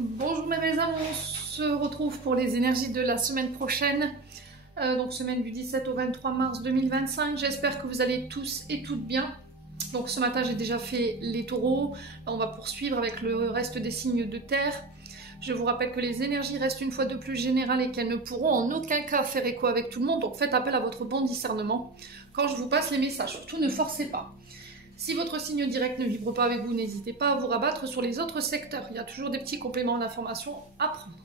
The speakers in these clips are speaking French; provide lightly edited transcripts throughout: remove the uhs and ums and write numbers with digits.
Bonjour mes belles âmes, on se retrouve pour les énergies de la semaine prochaine, donc semaine du 17 au 23 mars 2025. J'espère que vous allez tous et toutes bien. Donc ce matin j'ai déjà fait les taureaux, là on va poursuivre avec le reste des signes de terre. Je vous rappelle que les énergies restent une fois de plus générales et qu'elles ne pourront en aucun cas faire écho avec tout le monde, donc faites appel à votre bon discernement quand je vous passe les messages, surtout ne forcez pas. Si votre signe direct ne vibre pas avec vous, n'hésitez pas à vous rabattre sur les autres secteurs. Il y a toujours des petits compléments d'information à prendre.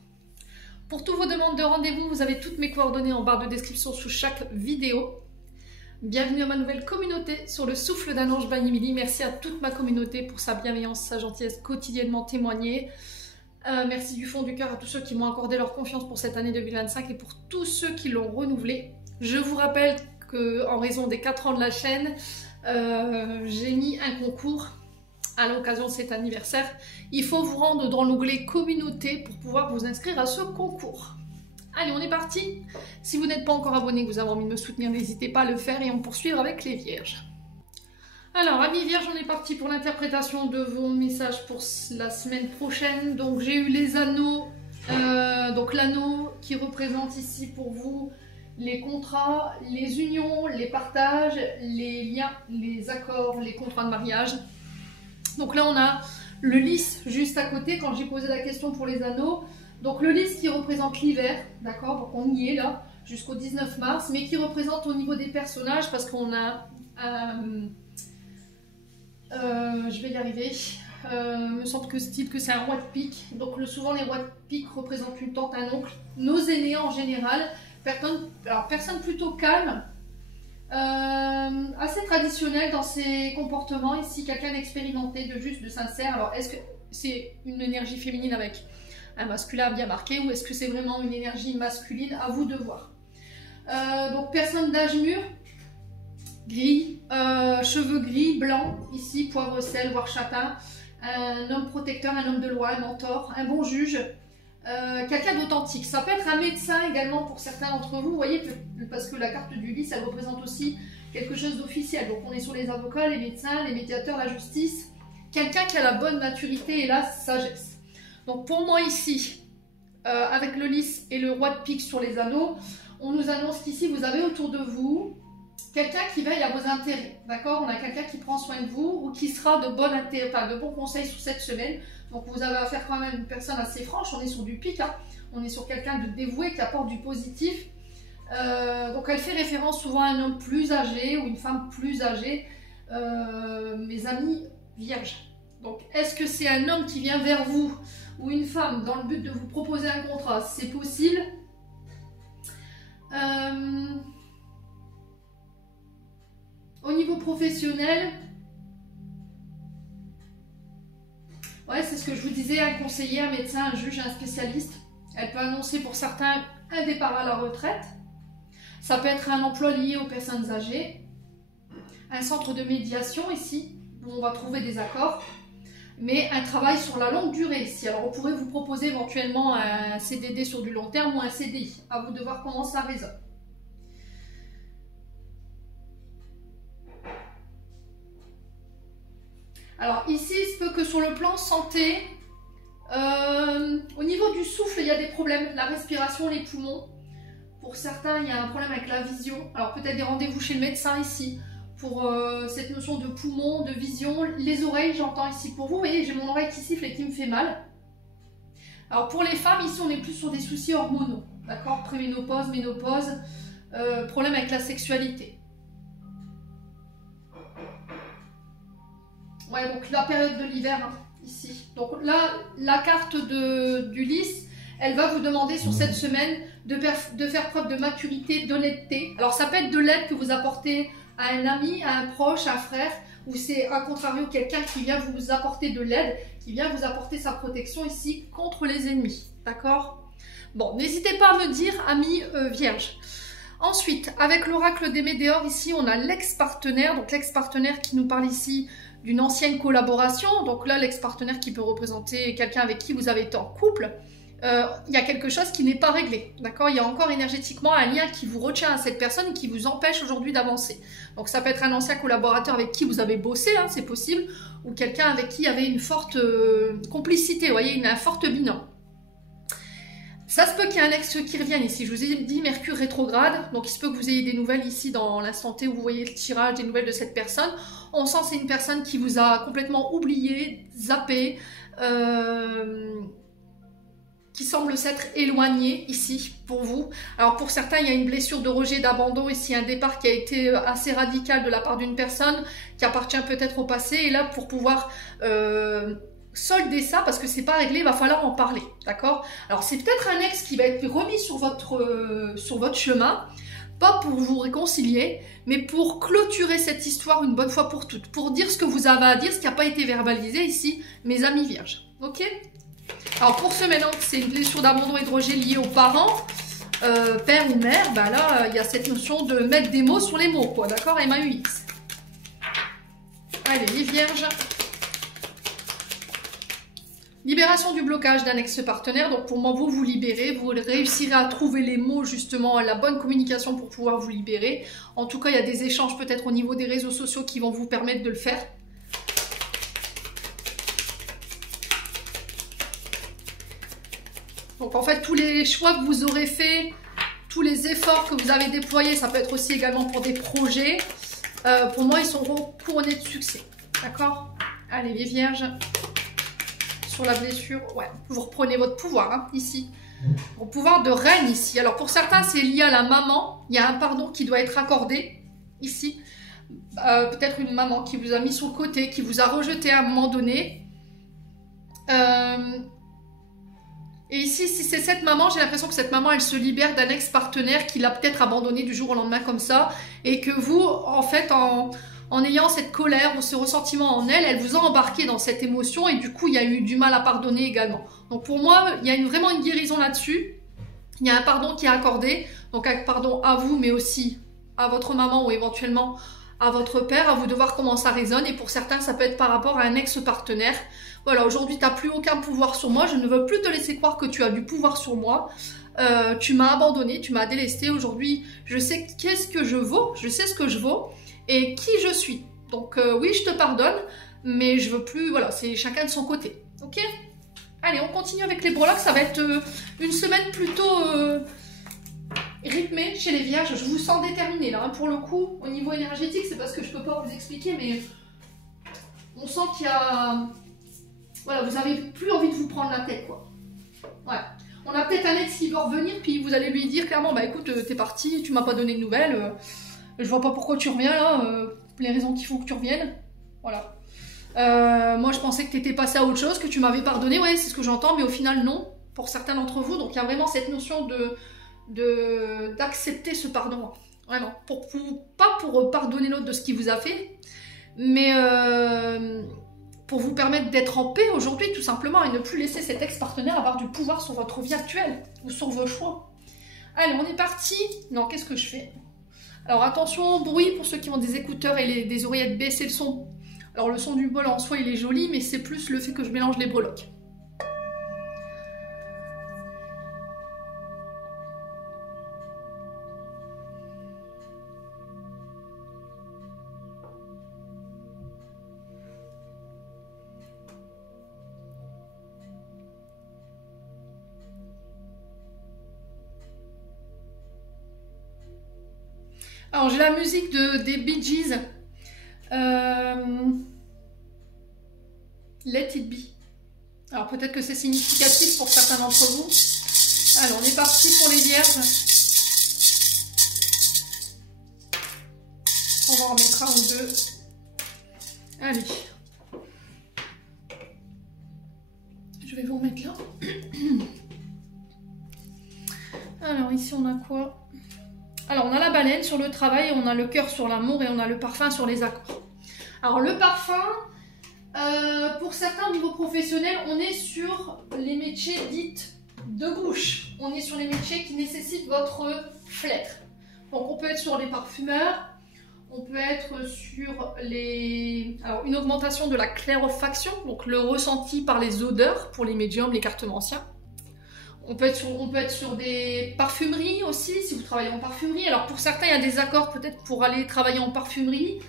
Pour toutes vos demandes de rendez-vous, vous avez toutes mes coordonnées en barre de description sous chaque vidéo. Bienvenue à ma nouvelle communauté sur le souffle d'un ange by Emily. Merci à toute ma communauté pour sa bienveillance, sa gentillesse quotidiennement témoignée. Merci du fond du cœur à tous ceux qui m'ont accordé leur confiance pour cette année 2025 et pour tous ceux qui l'ont renouvelée. Je vous rappelle qu'en raison des 4 ans de la chaîne, j'ai mis un concours à l'occasion de cet anniversaire. Il faut vous rendre dans l'onglet communauté pour pouvoir vous inscrire à ce concours. Allez, on est parti. Si vous n'êtes pas encore abonné, que vous avez envie de me soutenir, n'hésitez pas à le faire et on poursuit avec les vierges. Alors, amis vierges, on est parti pour l'interprétation de vos messages pour la semaine prochaine. Donc, j'ai eu les anneaux, donc l'anneau qui représente ici pour vous les contrats, les unions, les partages, les liens, les accords, les contrats de mariage. Donc là, on a le lys juste à côté quand j'ai posé la question pour les anneaux. Donc le lys qui représente l'hiver, d'accord, donc on y est là jusqu'au 19 mars, mais qui représente au niveau des personnages parce qu'on a, je vais y arriver, me semble que c'est un roi de pique. Donc souvent les rois de pique représentent une tante, un oncle, nos aînés en général. Personne plutôt calme, assez traditionnel dans ses comportements. Ici, quelqu'un d'expérimenté, de juste, de sincère. Alors, est-ce que c'est une énergie féminine avec un masculin bien marqué ou est-ce que c'est vraiment une énergie masculine? À vous de voir. Donc, personne d'âge mûr, gris, cheveux gris, blancs, ici, poivre, sel, voire châtain, un homme protecteur, un homme de loi, un mentor, un bon juge. Quelqu'un d'authentique. Ça peut être un médecin également pour certains d'entre vous, vous voyez, parce que la carte du lys, elle représente aussi quelque chose d'officiel. Donc on est sur les avocats, les médecins, les médiateurs, la justice. Quelqu'un qui a la bonne maturité et la sagesse. Donc pour moi ici, avec le lys et le roi de pique sur les anneaux, on nous annonce qu'ici vous avez autour de vous quelqu'un qui veille à vos intérêts. D'accord? On a quelqu'un qui prend soin de vous ou qui sera de bons conseils sur cette semaine. Donc vous avez affaire quand même à une personne assez franche, on est sur du pique, hein. On est sur quelqu'un de dévoué qui apporte du positif. Donc elle fait référence souvent à un homme plus âgé ou une femme plus âgée, mes amis vierges. Donc est-ce que c'est un homme qui vient vers vous ou une femme dans le but de vous proposer un contrat? C'est possible. Au niveau professionnel, ouais, c'est ce que je vous disais, un conseiller, un médecin, un juge, un spécialiste. Elle peut annoncer pour certains un départ à la retraite. Ça peut être un emploi lié aux personnes âgées. Un centre de médiation ici, où on va trouver des accords. Mais un travail sur la longue durée ici. Alors on pourrait vous proposer éventuellement un CDD sur du long terme ou un CDI. À vous de voir comment ça résonne. Alors ici, il se peut que sur le plan santé, au niveau du souffle, il y a des problèmes. La respiration, les poumons. Pour certains, il y a un problème avec la vision. Alors peut-être des rendez-vous chez le médecin ici pour cette notion de poumon, de vision. Les oreilles, j'entends ici pour vous. Vous voyez, j'ai mon oreille qui siffle et qui me fait mal. Alors pour les femmes, ici, on est plus sur des soucis hormonaux. D'accord? Préménopause, ménopause, problème avec la sexualité. Ouais, donc la période de l'hiver, hein, ici. Donc là, la carte du lys, elle va vous demander sur cette semaine de faire preuve de maturité, d'honnêteté. Alors ça peut être de l'aide que vous apportez à un ami, à un proche, à un frère, ou c'est à contrario quelqu'un qui vient vous apporter de l'aide, qui vient vous apporter sa protection ici contre les ennemis. D'accord? Bon, n'hésitez pas à me dire, amis vierges. Ensuite, avec l'oracle des Médéors, ici, on a l'ex-partenaire. Donc l'ex-partenaire qui nous parle ici d'une ancienne collaboration. Donc là, l'ex-partenaire qui peut représenter quelqu'un avec qui vous avez été en couple il y a quelque chose qui n'est pas réglé, d'accord? Il y a encore énergétiquement un lien qui vous retient à cette personne et qui vous empêche aujourd'hui d'avancer. Donc ça peut être un ancien collaborateur avec qui vous avez bossé, hein, c'est possible, ou quelqu'un avec qui il y avait une forte complicité, vous voyez, un forte binôme. Ça se peut qu'il y ait un ex qui revienne ici. Je vous ai dit Mercure rétrograde, donc il se peut que vous ayez des nouvelles ici dans l'instant T où vous voyez le tirage des nouvelles de cette personne. On sent que c'est une personne qui vous a complètement oublié, zappé, qui semble s'être éloignée ici pour vous. Alors pour certains, il y a une blessure de rejet, d'abandon, ici un départ qui a été assez radical de la part d'une personne qui appartient peut-être au passé. Et là, pour pouvoir solder ça, parce que c'est pas réglé, il va falloir en parler, d'accord? Alors c'est peut-être un ex qui va être remis sur votre chemin, pas pour vous réconcilier, mais pour clôturer cette histoire une bonne fois pour toutes, pour dire ce que vous avez à dire, ce qui n'a pas été verbalisé ici, mes amis vierges, ok? Alors pour ceux maintenant, c'est une blessure d'abandon et de rejet liée aux parents, père ou mère, ben là, il y a cette notion de mettre des mots sur les mots, quoi, d'accord? MAUX. Allez, les vierges. Libération du blocage d'un ex-partenaire, donc pour moi, vous libérez, vous réussirez à trouver les mots, justement, la bonne communication pour pouvoir vous libérer. En tout cas, il y a des échanges peut-être au niveau des réseaux sociaux qui vont vous permettre de le faire. Donc en fait, tous les choix que vous aurez faits, tous les efforts que vous avez déployés, ça peut être aussi également pour des projets, pour moi, ils seront couronnés de succès. D'accord? Allez, les vierges. Sur la blessure, ouais, vous reprenez votre pouvoir, hein, ici. Votre pouvoir de reine, ici. Alors, pour certains, c'est lié à la maman. Il y a un pardon qui doit être accordé, ici. Peut-être une maman qui vous a mis sur le côté, qui vous a rejeté à un moment donné. Et ici, si c'est cette maman, j'ai l'impression que cette maman, elle se libère d'un ex-partenaire qui l'a peut-être abandonné du jour au lendemain comme ça. Et que vous, en fait, en ayant cette colère ou ce ressentiment en elle, elle vous a embarqué dans cette émotion et du coup, il y a eu du mal à pardonner également. Donc pour moi, il y a vraiment une guérison là-dessus. Il y a un pardon qui est accordé, donc un pardon à vous, mais aussi à votre maman ou éventuellement à votre père, à vous de voir comment ça résonne. Et pour certains, ça peut être par rapport à un ex-partenaire. Voilà, aujourd'hui, tu n'as plus aucun pouvoir sur moi. Je ne veux plus te laisser croire que tu as du pouvoir sur moi. Tu m'as abandonné, tu m'as délesté. Aujourd'hui, je sais qu'est-ce que je vaux, je sais ce que je vaux et qui je suis. Donc oui, je te pardonne, mais je veux plus, voilà, c'est chacun de son côté. Ok? Allez, on continue avec les breloques. Ça va être une semaine plutôt rythmée chez les vierges. Je vous sens déterminée là, hein. Pour le coup, au niveau énergétique, c'est parce que je peux pas vous expliquer, mais on sent qu'il y a... Voilà, vous avez plus envie de vous prendre la tête, quoi. Ouais. On a peut-être un ex qui veut revenir, puis vous allez lui dire clairement, bah écoute, t'es parti, tu m'as pas donné de nouvelles, je vois pas pourquoi tu reviens là, les raisons qui font que tu reviennes. Voilà. Moi je pensais que t'étais passé à autre chose, que tu m'avais pardonné, ouais, c'est ce que j'entends, mais au final non, pour certains d'entre vous. Donc il y a vraiment cette notion d'accepter ce pardon, vraiment. Pas pour pardonner l'autre de ce qu'il vous a fait, mais pour vous permettre d'être en paix aujourd'hui, tout simplement, et ne plus laisser cet ex-partenaire avoir du pouvoir sur votre vie actuelle ou sur vos choix. Allez, on est parti. Non, qu'est-ce que je fais? Alors attention au bruit pour ceux qui ont des écouteurs et des oreillettes, baissez le son. Alors le son du bol en soi, il est joli, mais c'est plus le fait que je mélange les breloques. Alors j'ai la musique des Bee Gees. Let It Be. Alors peut-être que c'est significatif pour certains d'entre vous. Alors on est parti pour les vierges. On va en mettre un ou deux. Allez. Je vais vous remettre là. Alors ici on a quoi? Alors, on a la baleine sur le travail, on a le cœur sur l'amour et on a le parfum sur les accords. Alors, le parfum, pour certains au niveau professionnel, on est sur les métiers dites de bouche. On est sur les métiers qui nécessitent votre flegme. Donc, on peut être sur les parfumeurs, on peut être sur les... Alors, une augmentation de la clairefaction, donc le ressenti par les odeurs pour les médiums, les cartomanciens. On peut être sur des parfumeries aussi, si vous travaillez en parfumerie. Alors pour certains, il y a des accords peut-être pour aller travailler en parfumerie.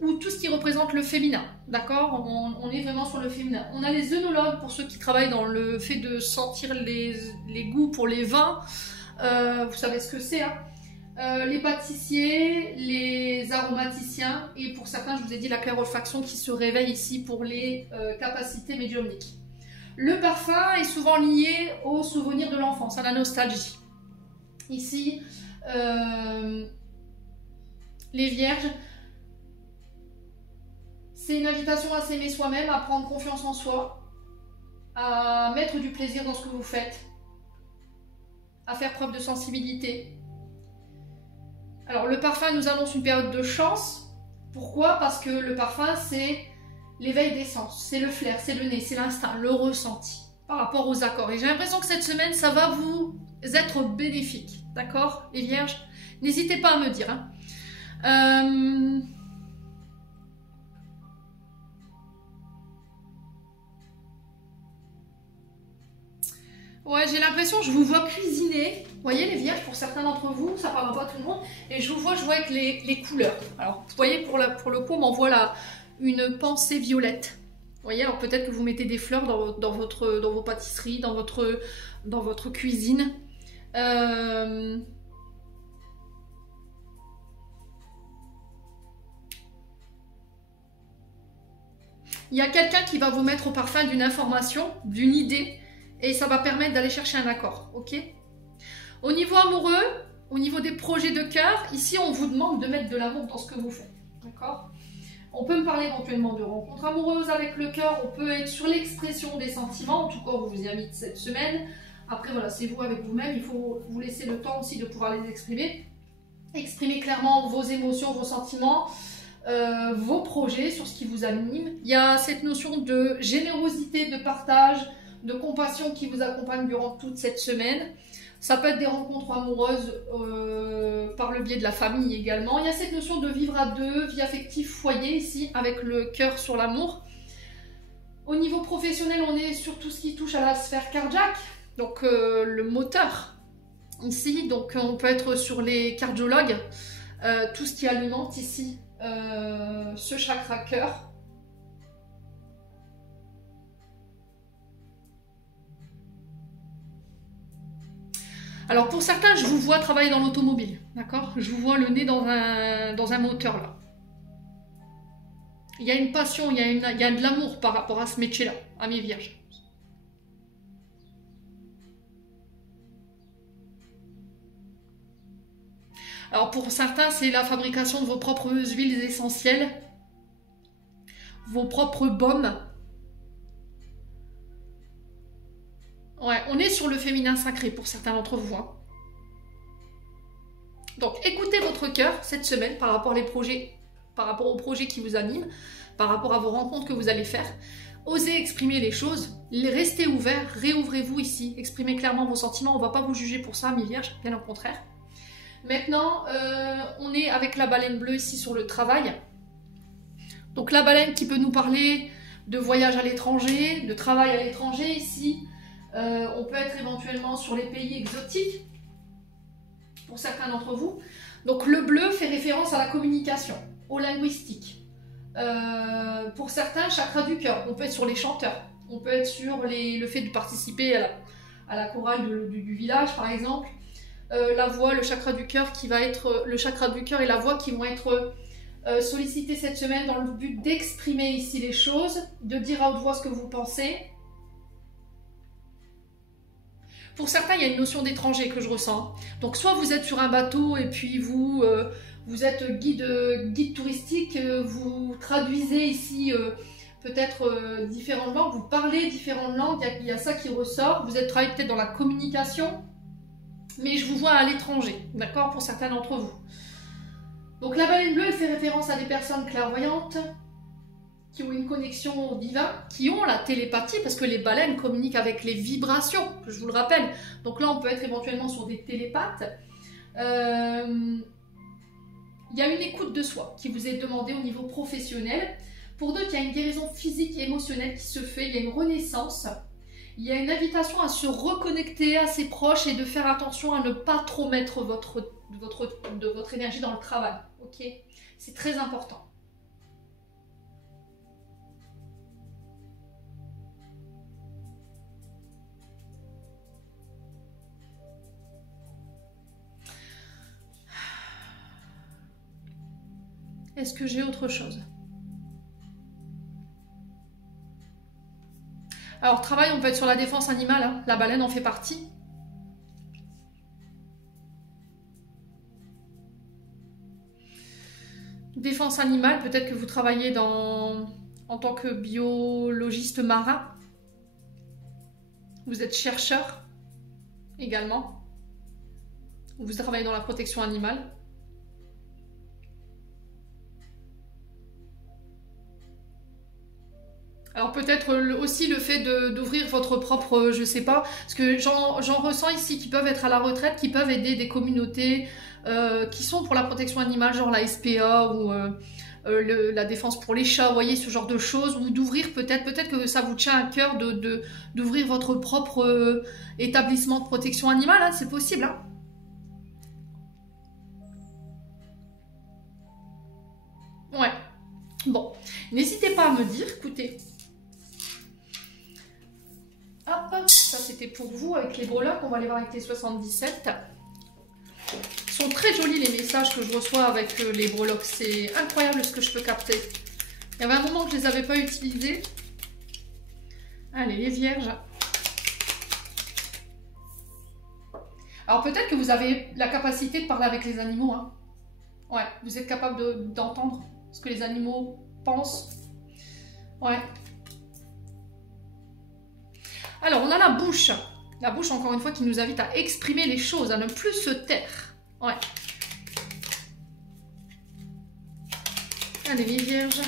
Ou tout ce qui représente le féminin, d'accord, on est vraiment sur le féminin. On a les œnologues pour ceux qui travaillent dans le fait de sentir les goûts pour les vins, vous savez ce que c'est, hein. Les pâtissiers, les aromaticiens et pour certains, je vous ai dit, la clairolfaction qui se réveille ici pour les capacités médiumniques. Le parfum est souvent lié au souvenir de l'enfance, à la nostalgie. Ici, les vierges, c'est une invitation à s'aimer soi-même, à prendre confiance en soi, à mettre du plaisir dans ce que vous faites, à faire preuve de sensibilité. Alors le parfum nous annonce une période de chance. Pourquoi? Parce que le parfum c'est l'éveil des sens, c'est le flair, c'est le nez, c'est l'instinct, le ressenti par rapport aux accords. Et j'ai l'impression que cette semaine ça va vous être bénéfique, d'accord les vierges? N'hésitez pas à me dire, hein. Ouais, j'ai l'impression, je vous vois cuisiner. Vous voyez les vierges, pour certains d'entre vous, ça parle pas à tout le monde. Et je vous vois jouer avec les couleurs. Alors, vous voyez, pour le coup, on m'envoie là une pensée violette. Vous voyez, alors peut-être que vous mettez des fleurs dans vos pâtisseries, dans votre cuisine. Il y a quelqu'un qui va vous mettre au parfum d'une information, d'une idée, et ça va permettre d'aller chercher un accord, ok? Au niveau amoureux, au niveau des projets de cœur, ici on vous demande de mettre de l'amour dans ce que vous faites, d'accord? On peut me parler éventuellement de rencontres amoureuses avec le cœur, on peut être sur l'expression des sentiments, en tout cas on vous y invite cette semaine. Après voilà, c'est vous avec vous-même, il faut vous laisser le temps aussi de pouvoir les exprimer. Exprimez clairement vos émotions, vos sentiments, vos projets sur ce qui vous anime. Il y a cette notion de générosité, de partage, de compassion qui vous accompagne durant toute cette semaine. Ça peut être des rencontres amoureuses par le biais de la famille également. Il y a cette notion de vivre à deux, vie affective, foyer ici, avec le cœur sur l'amour. Au niveau professionnel, on est sur tout ce qui touche à la sphère cardiaque, donc le moteur ici. Donc on peut être sur les cardiologues, tout ce qui alimente ici ce chakra cœur. Alors pour certains, je vous vois travailler dans l'automobile, d'accord? Je vous vois le nez dans un moteur là. Il y a une passion, il y a de l'amour par rapport à ce métier-là, à mes vierges. Alors pour certains, c'est la fabrication de vos propres huiles essentielles, vos propres baumes. Ouais, on est sur le féminin sacré pour certains d'entre vous, hein. Donc écoutez votre cœur cette semaine par rapport aux projets qui vous animent, par rapport à vos rencontres que vous allez faire. Osez exprimer les choses, restez ouverts, réouvrez-vous ici, exprimez clairement vos sentiments, on ne va pas vous juger pour ça, mes vierges, bien au contraire. Maintenant, on est avec la baleine bleue ici sur le travail. Donc la baleine qui peut nous parler de voyage à l'étranger, de travail à l'étranger ici. On peut être éventuellement sur les pays exotiques, pour certains d'entre vous. Donc le bleu fait référence à la communication, au linguistique. Pour certains, chakra du cœur, on peut être sur les chanteurs, on peut être sur le fait de participer à la chorale du village par exemple. La voix, le chakra du cœur qui va être, le chakra du cœur et la voix qui vont être sollicités cette semaine dans le but d'exprimer ici les choses, de dire à haute voix ce que vous pensez. Pour certains, il y a une notion d'étranger que je ressens. Donc soit vous êtes sur un bateau et puis vous êtes guide touristique, vous traduisez ici peut-être différentes langues, vous parlez différentes langues, il y a ça qui ressort. Vous êtes travaillé peut-être dans la communication, mais je vous vois à l'étranger, d'accord, pour certains d'entre vous. Donc la baleine bleue, elle fait référence à des personnes clairvoyantes, qui ont une connexion au divin, qui ont la télépathie, parce que les baleines communiquent avec les vibrations, je vous le rappelle. Donc là, on peut être éventuellement sur des télépathes. Il y a une écoute de soi qui vous est demandée au niveau professionnel. Pour d'autres, il y a une guérison physique et émotionnelle qui se fait, il y a une renaissance. Il y a une invitation à se reconnecter à ses proches et de faire attention à ne pas trop mettre de votre énergie dans le travail. Ok? C'est très important. Est-ce que j'ai autre chose? Alors, travail, on peut être sur la défense animale, hein. La baleine en fait partie. Défense animale, peut-être que vous travaillez en tant que biologiste marin. Vous êtes chercheur également. Vous travaillez dans la protection animale. Alors peut-être aussi le fait d'ouvrir votre propre, je sais pas, parce que j'en ressens ici qui peuvent être à la retraite, qui peuvent aider des communautés qui sont pour la protection animale, genre la SPA ou la défense pour les chats, vous voyez, ce genre de choses, ou d'ouvrir peut-être que ça vous tient à cœur d'ouvrir votre propre établissement de protection animale, hein, c'est possible, hein. Ouais, bon, n'hésitez pas à me dire, écoutez. Hop, ça c'était pour vous avec les breloques, on va aller voir avec les 77. Ils sont très jolis les messages que je reçois avec les breloques, c'est incroyable ce que je peux capter. Il y avait un moment que je ne les avais pas utilisés. Allez, les vierges. Alors peut-être que vous avez la capacité de parler avec les animaux, hein. Ouais, vous êtes capable d'entendre ce que les animaux pensent. Ouais. Alors, on a la bouche. La bouche, encore une fois, qui nous invite à exprimer les choses, à ne plus se taire. Ouais. Allez, les vierges.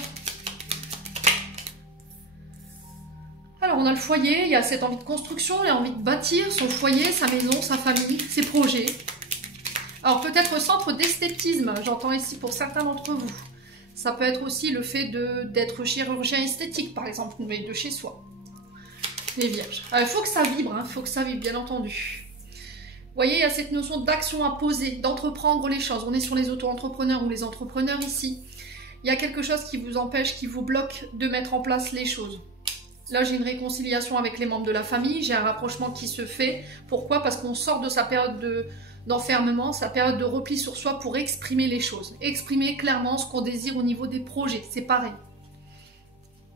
Alors, on a le foyer. Il y a cette envie de construction. Il y a envie de bâtir son foyer, sa maison, sa famille, ses projets. Alors, peut-être centre d'esthétisme. J'entends ici pour certains d'entre vous. Ça peut être aussi le fait d'être chirurgien esthétique, par exemple, mais de chez soi. Les vierges. Il faut que ça vibre, hein, faut que ça vibre, bien entendu. Vous voyez, il y a cette notion d'action à poser, d'entreprendre les choses. On est sur les auto-entrepreneurs ou les entrepreneurs ici. Il y a quelque chose qui vous empêche, qui vous bloque de mettre en place les choses. Là, j'ai une réconciliation avec les membres de la famille, j'ai un rapprochement qui se fait. Pourquoi? Parce qu'on sort de sa période d'enfermement, sa période de repli sur soi pour exprimer les choses. Exprimer clairement ce qu'on désire au niveau des projets, c'est pareil.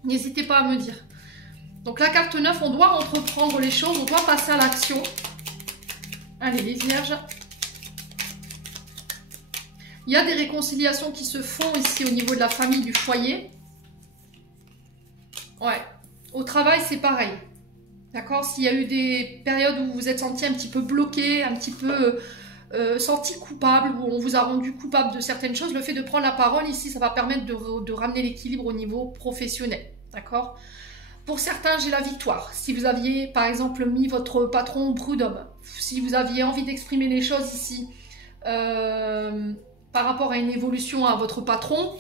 N'hésitez pas à me dire. Donc la carte 9, on doit entreprendre les choses, on doit passer à l'action. Allez, les vierges. Il y a des réconciliations qui se font ici au niveau de la famille, du foyer. Ouais. Au travail, c'est pareil. D'accord? S'il y a eu des périodes où vous vous êtes senti un petit peu bloqué, un petit peu senti coupable, où on vous a rendu coupable de certaines choses, le fait de prendre la parole ici, ça va permettre de ramener l'équilibre au niveau professionnel. D'accord? Pour certains, j'ai la victoire. Si vous aviez, par exemple, mis votre patron au prud'homme, si vous aviez envie d'exprimer les choses ici par rapport à une évolution à votre patron,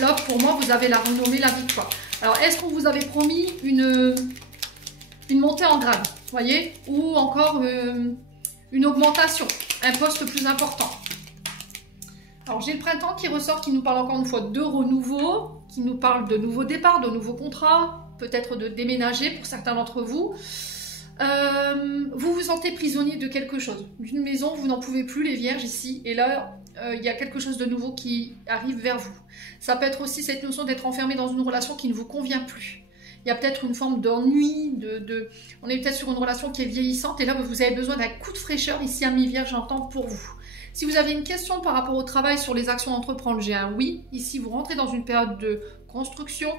là, pour moi, vous avez la renommée, la victoire. Alors, est-ce qu'on vous avait promis une montée en grade, voyez, ou encore une augmentation, un poste plus important? Alors, j'ai le printemps qui ressort, qui nous parle encore une fois de renouveau, qui nous parle de nouveaux départs, de nouveaux contrats, peut-être de déménager pour certains d'entre vous. Vous vous sentez prisonnier de quelque chose, d'une maison, vous n'en pouvez plus, les vierges ici, et là, il y a quelque chose de nouveau qui arrive vers vous. Ça peut être aussi cette notion d'être enfermé dans une relation qui ne vous convient plus. Il y a peut-être une forme d'ennui, on est peut-être sur une relation qui est vieillissante, et là, vous avez besoin d'un coup de fraîcheur, ici, à mi-vierge, j'entends pour vous. Si vous avez une question par rapport au travail sur les actions à entreprendre, j'ai un oui. Ici, vous rentrez dans une période de construction,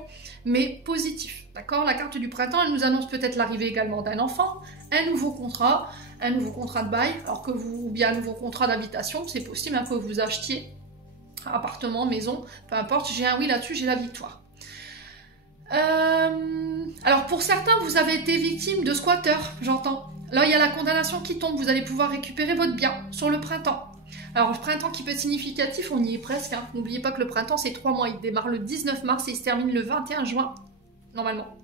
mais positif. D'accord? La carte du printemps, elle nous annonce peut-être l'arrivée également d'un enfant, un nouveau contrat de bail, alors que ou bien un nouveau contrat d'habitation, c'est possible hein, que vous achetiez appartement, maison, peu importe. J'ai un oui là-dessus, j'ai la victoire. Alors pour certains, vous avez été victime de squatteurs, j'entends. Là, il y a la condamnation qui tombe, vous allez pouvoir récupérer votre bien sur le printemps. Alors, le printemps qui peut être significatif, on y est presque. Hein. N'oubliez pas que le printemps, c'est 3 mois. Il démarre le 19 mars et il se termine le 21 juin, normalement.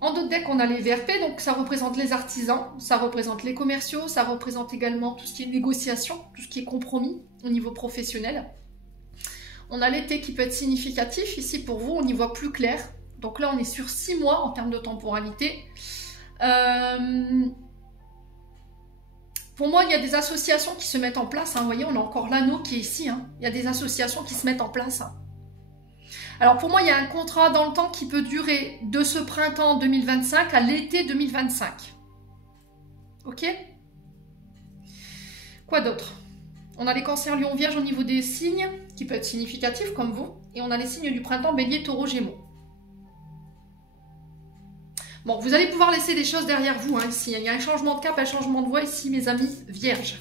En d'autres decks, on a les VRP, donc ça représente les artisans, ça représente les commerciaux, ça représente également tout ce qui est négociation, tout ce qui est compromis au niveau professionnel. On a l'été qui peut être significatif, ici pour vous, on y voit plus clair. Donc là, on est sur 6 mois en termes de temporalité. Pour moi, il y a des associations qui se mettent en place. Hein. Vous voyez, on a encore l'anneau qui est ici. Hein. Il y a des associations qui se mettent en place. Hein. Alors pour moi, il y a un contrat dans le temps qui peut durer de ce printemps 2025 à l'été 2025. Ok? Quoi d'autre? On a les cancers lion vierge au niveau des signes, qui peut être significatif comme vous. Et on a les signes du printemps bélier, taureau, gémeaux. Bon, vous allez pouvoir laisser des choses derrière vous, hein, ici. Il y a un changement de cap, un changement de voix ici, mes amis vierges.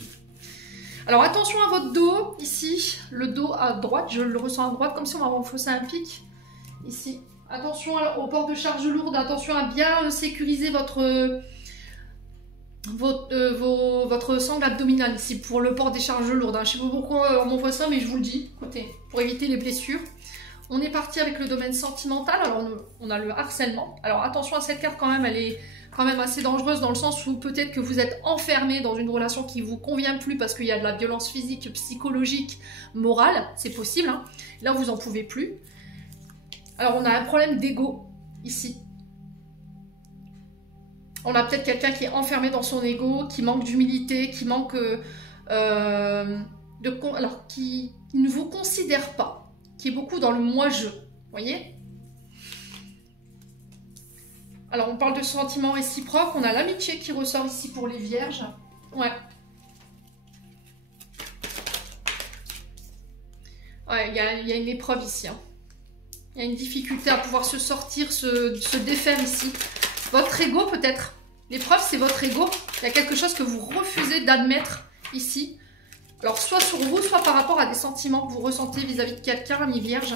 Alors attention à votre dos, ici, le dos à droite, je le ressens à droite, comme si on m'avait faussé un pic, ici. Attention au port de charge lourde, attention à bien sécuriser votre sangle abdominale ici, pour le port des charges lourdes. Hein. Je ne sais pas pourquoi on m'envoie ça, mais je vous le dis, écoutez, pour éviter les blessures. On est parti avec le domaine sentimental, alors on a le harcèlement. Alors attention à cette carte quand même, elle est quand même assez dangereuse dans le sens où peut-être que vous êtes enfermé dans une relation qui ne vous convient plus parce qu'il y a de la violence physique, psychologique, morale, c'est possible. Hein. Là, vous n'en pouvez plus. Alors, on a un problème d'ego, ici. On a peut-être quelqu'un qui est enfermé dans son ego, qui manque d'humilité, qui manque qui ne vous considère pas, qui est beaucoup dans le moi-je, vous voyez? Alors, on parle de sentiments réciproques. On a l'amitié qui ressort ici pour les vierges. Ouais. Ouais, il y a une épreuve ici. Hein. Il y a une difficulté à pouvoir se sortir, se défaire ici. Votre ego, peut-être. L'épreuve, c'est votre ego. Il y a quelque chose que vous refusez d'admettre ici. Alors, soit sur vous, soit par rapport à des sentiments que vous ressentez vis-à-vis de quelqu'un, ami vierge.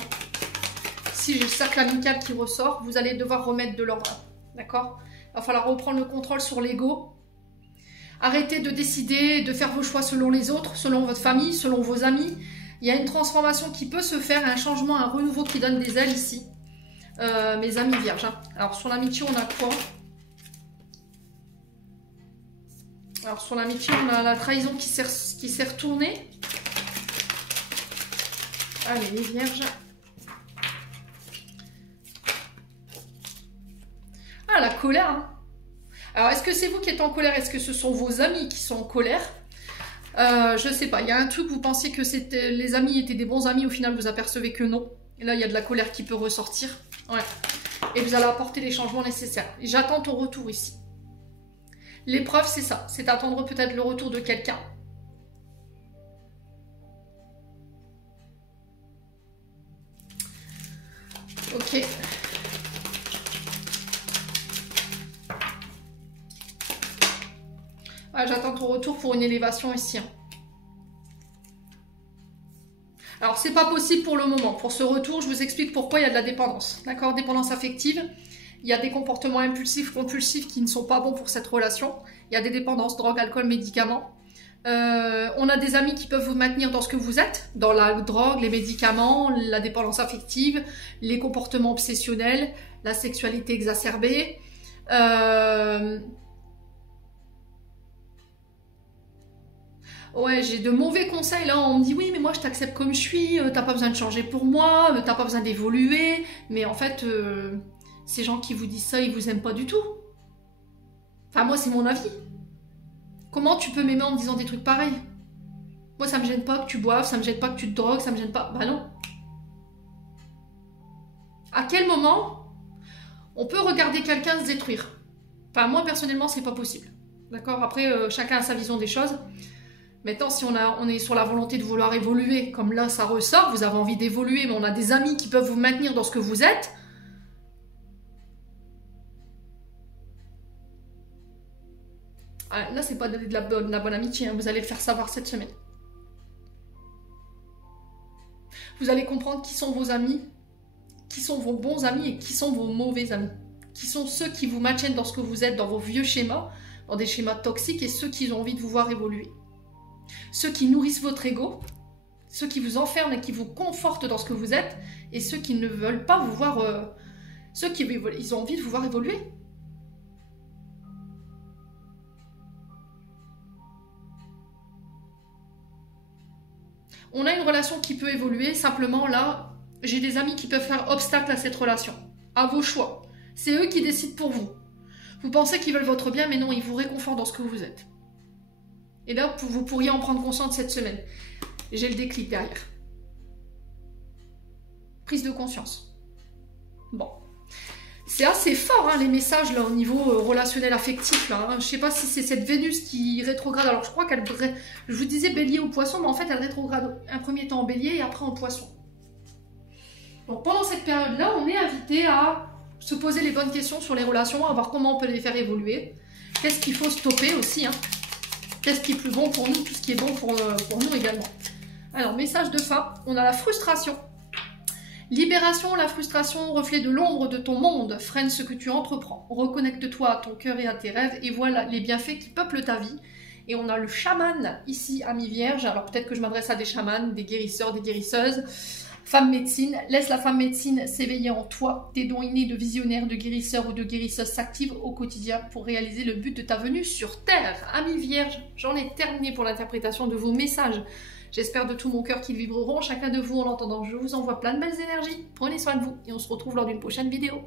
Si j'ai le cercle amical qui ressort, vous allez devoir remettre de l'ordre. D'accord? Il va falloir reprendre le contrôle sur l'ego. Arrêtez de décider, de faire vos choix selon les autres, selon votre famille, selon vos amis. Il y a une transformation qui peut se faire, un changement, un renouveau qui donne des ailes ici. Mes amis vierges. Hein. Alors, sur l'amitié, on a quoi? Alors, sur l'amitié, on a la trahison qui s'est retournée. Allez, les vierges. Ah, la colère. Hein. Alors, est-ce que c'est vous qui êtes en colère? Est-ce que ce sont vos amis qui sont en colère? Je sais pas. Il y a un truc, vous pensiez que les amis étaient des bons amis, au final, vous apercevez que non. Et là, il y a de la colère qui peut ressortir. Ouais. Et vous allez apporter les changements nécessaires. J'attends ton retour ici. L'épreuve, c'est ça. C'est attendre peut-être le retour de quelqu'un. Ok. Ah, j'attends ton retour pour une élévation ici. Hein. Alors, c'est pas possible pour le moment. Pour ce retour, je vous explique pourquoi il y a de la dépendance. D'accord? Dépendance affective. Il y a des comportements impulsifs, compulsifs qui ne sont pas bons pour cette relation. Il y a des dépendances, drogue, alcool, médicaments. On a des amis qui peuvent vous maintenir dans ce que vous êtes, dans la drogue, les médicaments, la dépendance affective, les comportements obsessionnels, la sexualité exacerbée. Ouais, j'ai de mauvais conseils là, on me dit oui mais moi je t'accepte comme je suis, t'as pas besoin de changer pour moi, t'as pas besoin d'évoluer, mais en fait ces gens qui vous disent ça, ils vous aiment pas du tout. Enfin moi c'est mon avis. Comment tu peux m'aimer en me disant des trucs pareils? Moi ça me gêne pas que tu boives, ça me gêne pas que tu te drogues, ça me gêne pas, bah non. À quel moment on peut regarder quelqu'un se détruire? Enfin moi personnellement c'est pas possible. D'accord? Après chacun a sa vision des choses. Maintenant, si on est sur la volonté de vouloir évoluer, comme là, ça ressort, vous avez envie d'évoluer, mais on a des amis qui peuvent vous maintenir dans ce que vous êtes. Ah, là, c'est pas de la bonne amitié, hein. Vous allez le faire savoir cette semaine. Vous allez comprendre qui sont vos amis, qui sont vos bons amis et qui sont vos mauvais amis. Qui sont ceux qui vous maintiennent dans ce que vous êtes, dans vos vieux schémas, dans des schémas toxiques, et ceux qui ont envie de vous voir évoluer. Ceux qui nourrissent votre ego, ceux qui vous enferment et qui vous confortent dans ce que vous êtes, et ceux qui ne veulent pas vous voir, ils ont envie de vous voir évoluer. On a une relation qui peut évoluer, simplement là, j'ai des amis qui peuvent faire obstacle à cette relation. À vos choix. C'est eux qui décident pour vous. Vous pensez qu'ils veulent votre bien, mais non, ils vous réconfortent dans ce que vous êtes. Et là, vous pourriez en prendre conscience cette semaine. J'ai le déclic derrière. Prise de conscience. Bon. C'est assez fort, hein, les messages là, au niveau relationnel affectif. Là, hein. Je ne sais pas si c'est cette Vénus qui rétrograde. Alors, je crois qu'elle... Je vous disais bélier ou poisson, mais en fait, elle rétrograde un premier temps en bélier et après en poisson. Donc, pendant cette période-là, on est invité à se poser les bonnes questions sur les relations, à voir comment on peut les faire évoluer. Qu'est-ce qu'il faut stopper aussi, hein. Qu'est-ce qui est plus bon pour nous, tout ce qui est bon pour nous également. Alors, message de fin, on a la frustration. Libération, la frustration, reflet de l'ombre de ton monde, freine ce que tu entreprends. Reconnecte-toi à ton cœur et à tes rêves et voilà les bienfaits qui peuplent ta vie. Et on a le chaman ici, ami vierge. Alors peut-être que je m'adresse à des chamans, des guérisseurs, des guérisseuses. Femme médecine, laisse la femme médecine s'éveiller en toi. Tes dons innés de visionnaire, de guérisseur ou de guérisseuse s'activent au quotidien pour réaliser le but de ta venue sur Terre. Ami vierge, j'en ai terminé pour l'interprétation de vos messages. J'espère de tout mon cœur qu'ils vibreront, chacun de vous en l'entendant. Je vous envoie plein de belles énergies. Prenez soin de vous et on se retrouve lors d'une prochaine vidéo.